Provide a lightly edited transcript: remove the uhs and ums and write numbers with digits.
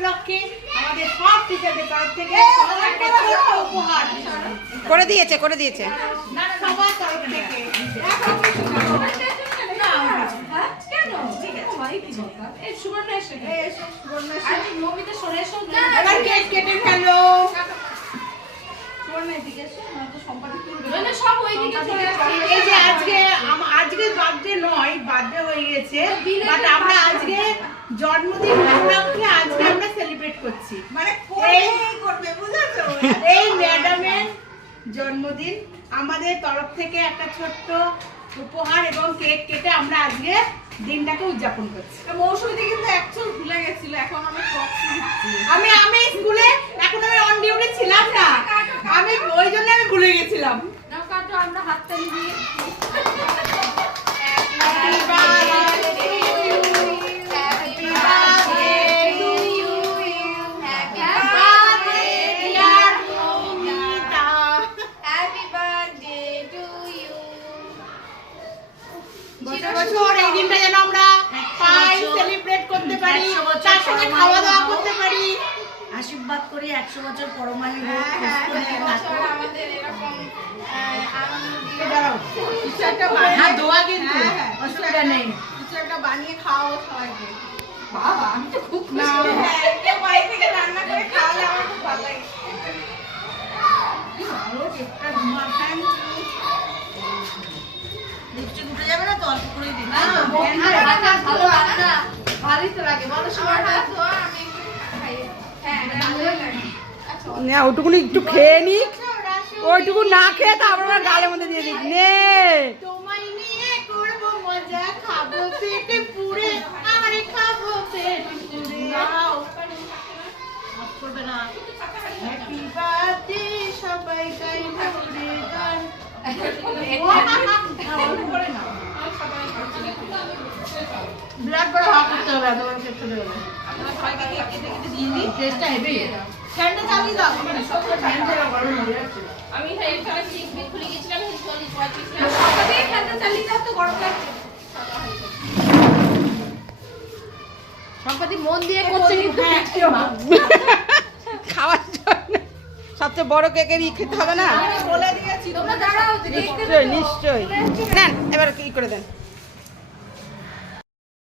উপলক্ষে আমাদের সব টিচারদের তরফ থেকে উপহার করে দিয়েছে সবার তরফ থেকে এবার কেক কেটে ফেলো। এই যে আজকে বার্থডে নয়, বার্থডে হয়ে গেছে, বাট আমরা আজকে জন্মদিন উপলক্ষে আজকে আমরা সেলিব্রেট করছি। মানে এই ম্যাডামের জন্মদিন, আমাদের তরফ থেকে একটা ছোট্ট উপহার এবং কেক কেটে আমরা আজকে দিনটাকে উদযাপন করছি। মৌসুমীতে কিন্তু অ্যাকচুয়াল ভুলে গেছিল, এখন আমি আমি স্কুলে এখন আমি অন ডিউটি ছিলাম না, আমি ওই জন্য আমি ভুলে গেছিলাম। আমরা হাততালি দিয়ে বছর এই দিনটা যেন আমরা পাই, সেলিব্রেট করতে পারি, তার সঙ্গে খাওয়া দাওয়া করতে পারি। আশীর্বাদ করি 100 বছর পরমায়ু আমাদের এরকম কিছু একটা বানিয়ে দোয়া কিন্তু অসুবিধা নেই, কিছু একটা বানিয়ে খাওয়াবো সবাইকে। বাবা আমি তো খুব খুশি। কেউ বাড়ি থেকে রান্না করে খাওয়ালে আমার খুব ভালো লাগে। লিপস্টিক উঠে যাবে না তো, অল্প করেই দিন। ভালো লাগে না, ভালোই তো লাগে বলো সবাইটা। আমি খাই, হ্যাঁ ভালো লাগে। না ওটুকুনি একটু খেয়ে নিক, ওইটুকু না খেয়ে তারপর আমার গালের মধ্যে দিয়ে দিক নে। তোমায় নিয়ে করব মজা, খাবো পেটে পুরে, আরে খাবো পেটে পুরে। করবে না। হ্যাপি বার্থডে সবাই গাই ভরে গান। ব্ল্যাক করে হাফ করতে হবে, এত বড় কেক খেতে হবে। আমরা সবাইকে কেক কেটে কেটে দিয়ে দিই। টেস্টটা হেভি। ফ্যানটা চালিয়ে দাও, মানে সব ফ্যান থেকে গরম হয়ে যাচ্ছে। আমি ফ্যানটা খুলে গেছিলাম, সকালে ফ্যানটা চালিয়ে দাও তো, গরম লাগছে। সম্পত্তি মন দিয়ে করছে কিন্তু খাওয়ার জন্য সবচেয়ে বড় কেকেরই খেতে হবে না। বলে দিয়েছি তোমরা দাঁড়াও, নিশ্চয়ই নিশ্চয়ই নেন এবার কি করে দেন।